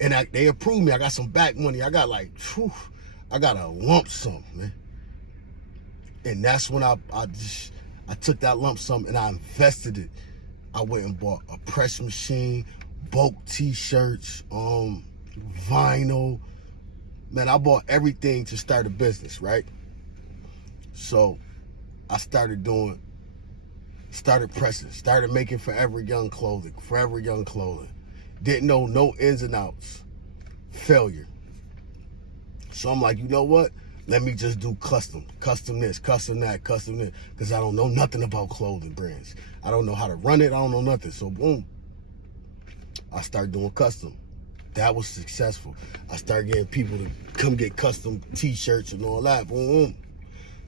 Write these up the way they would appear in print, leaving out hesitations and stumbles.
And they approved me. I got some back money. I got like, whew, I got a lump sum, man. And that's when I took that lump sum and I invested it. I went and bought a press machine, bulk t-shirts, vinyl. Man, I bought everything to start a business, right? So I started pressing, started making Forever Young clothing. Didn't know no ins and outs. Failure. So I'm like, you know what? Let me just do custom this, custom that, because I don't know nothing about clothing brands. I don't know how to run it. I don't know nothing. So boom, I started doing custom. That was successful. I started getting people to come get custom t-shirts and all that. Boom, boom.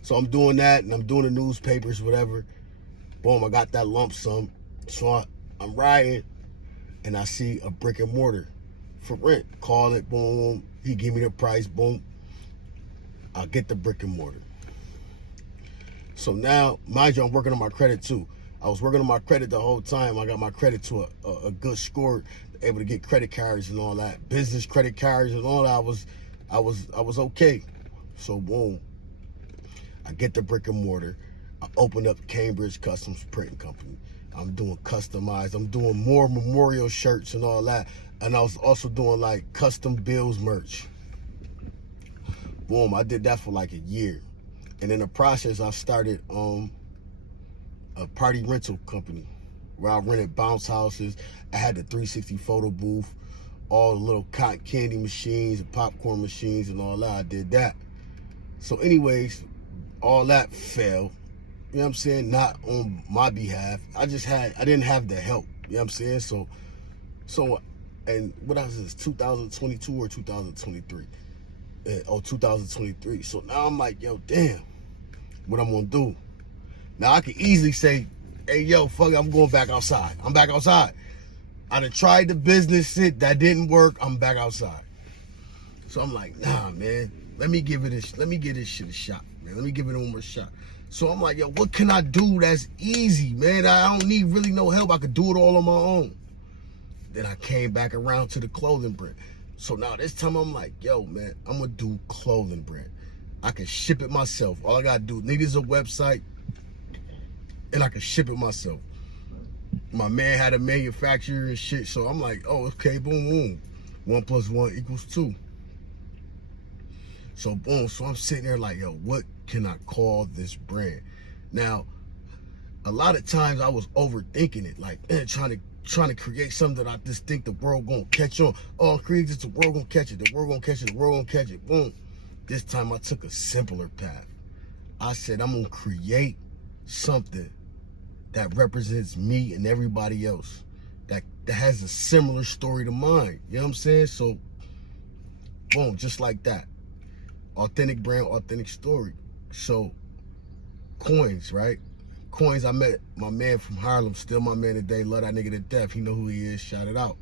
So I'm doing that, and I'm doing the newspapers, whatever. Boom, I got that lump sum. So I'm riding, and I see a brick and mortar for rent. Call it, boom, boom. He give me the price, boom. I'll get the brick and mortar. So now, mind you, I'm working on my credit too. I was working on my credit the whole time. I got my credit to a good score, able to get credit cards and all that, business credit cards and all that. I was okay. So boom, I get the brick and mortar. I opened up Cambridge Customs Printing Company. I'm doing customized. I'm doing more memorial shirts and all that. And I was also doing like custom bills merch. Boom, I did that for like a year. And in the process, I started a party rental company where I rented bounce houses. I had the 360 photo booth, all the little cotton candy machines and popcorn machines and all that. I did that. So anyways, all that failed. You know what I'm saying? Not on my behalf. I didn't have the help. You know what I'm saying? So, and what was this, 2022 or 2023? 2023. So now I'm like, yo, damn, what I'm gonna do? Now I can easily say, hey, yo, fuck it, I'm going back outside. I'm back outside. I done tried the business shit, that didn't work. I'm back outside. So I'm like, nah, man, let me give this shit a shot, man. Let me give it one more shot. So I'm like, yo, what can I do that's easy, man? I don't need really no help. I could do it all on my own. Then I came back around to the clothing brand. So now this time I'm like, yo, man, I'm gonna do clothing brand. I can ship it myself. All I gotta do is a website, and I can ship it myself. My man had a manufacturer and shit, so I'm like, oh, okay, boom, boom. 1 + 1 = 2. So boom, so I'm sitting there like, yo, what can I call this brand? Now, a lot of times I was overthinking it, like, trying to create something that I just think the world gonna catch on. Oh, create this, the world gonna catch it, the world gonna catch it, the world gonna catch it. Boom. This time I took a simpler path. I said, I'm gonna create something that represents me and everybody else, that has a similar story to mine. You know what I'm saying? So, boom, just like that. Authentic brand, authentic story. So, C.O.I.N, right? C.O.I.N, I met my man from Harlem, still my man today, love that nigga to death. He know who he is, shout it out.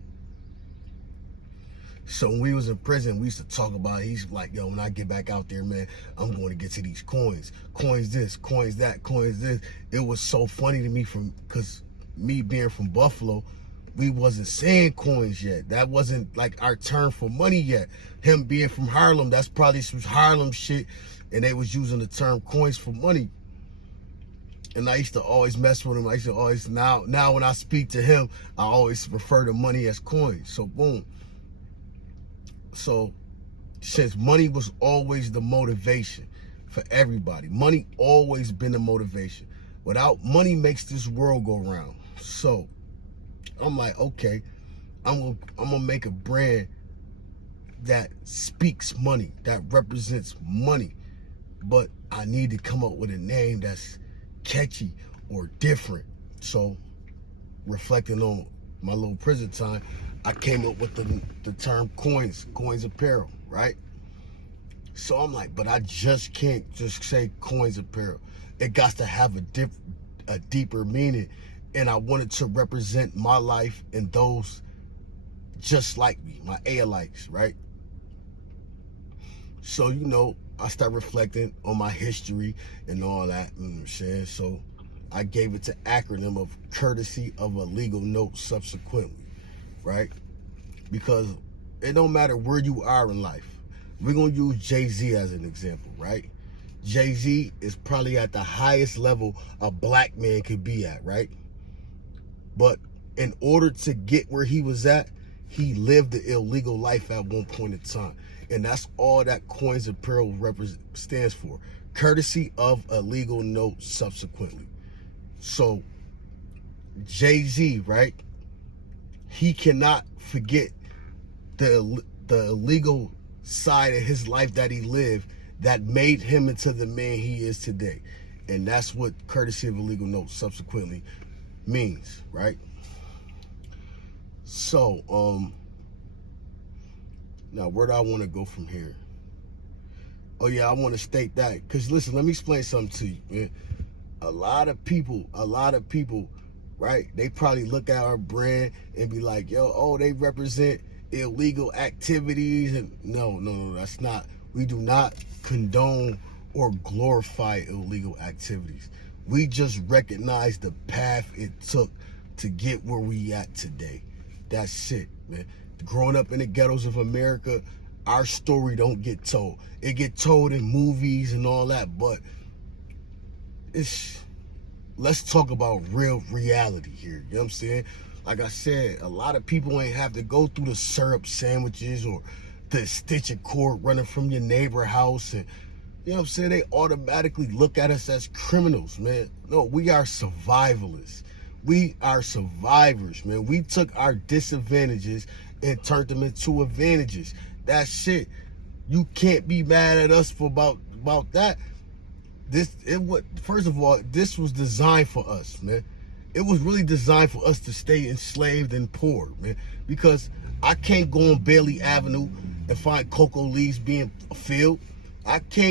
So when we was in prison, we used to talk about it. He's like, yo, when I get back out there, man, I'm going to get to these coins. Coins this, coins that, coins this. It was so funny to me because me being from Buffalo, we wasn't saying coins yet. That wasn't like our term for money yet. Him being from Harlem, that's probably some Harlem shit, and they was using the term coins for money. And I used to always mess with him. I used to always, now when I speak to him, I always refer to money as coins. So boom. So since money was always the motivation for everybody, money always been the motivation. Without money makes this world go round. So I'm like, okay, I'm gonna make a brand that speaks money, that represents money. But I need to come up with a name that's catchy or different. So reflecting on my little prison time, I came up with the term C.O.I.N Apparel, right? So I'm like, but I just can't just say C.O.I.N Apparel. It got to have a deeper meaning, and I wanted to represent my life and those just like me, my alikes, right? So, you know, I start reflecting on my history and all that, you know what I'm saying? So I gave it the acronym of courtesy of a legal note subsequently, right? Because it don't matter where you are in life. We're going to use Jay-Z as an example, right? Jay-Z is probably at the highest level a black man could be at, right? But in order to get where he was at, he lived the illegal life at one point in time. And that's all that C.O.I.N's apparel stands for. Courtesy of a legal note subsequently. So, Jay-Z, right? He cannot forget the illegal side of his life that he lived that made him into the man he is today. And that's what courtesy of a legal note subsequently means, right? So, now where do I want to go from here? Oh yeah, I want to state that, because listen, let me explain something to you, man. A lot of people, right? They probably look at our brand and be like, yo, oh, they represent illegal activities. And no, that's not. We do not condone or glorify illegal activities. We just recognize the path it took to get where we at today. That's it, man. Growing up in the ghettos of America, our story don't get told. It get told in movies and all that, but let's talk about real reality here. You know what I'm saying? Like I said, a lot of people ain't have to go through the syrup sandwiches or the stitch of cord running from your neighbor house, and you know what I'm saying? They automatically look at us as criminals, man. No, we are survivalists. We are survivors, man. We took our disadvantages and turned them into advantages. That shit, you can't be mad at us for about that. First of all, this was designed for us, man. It was really designed for us to stay enslaved and poor, man. Because I can't go on Bailey Avenue and find cocoa leaves being filled. I can't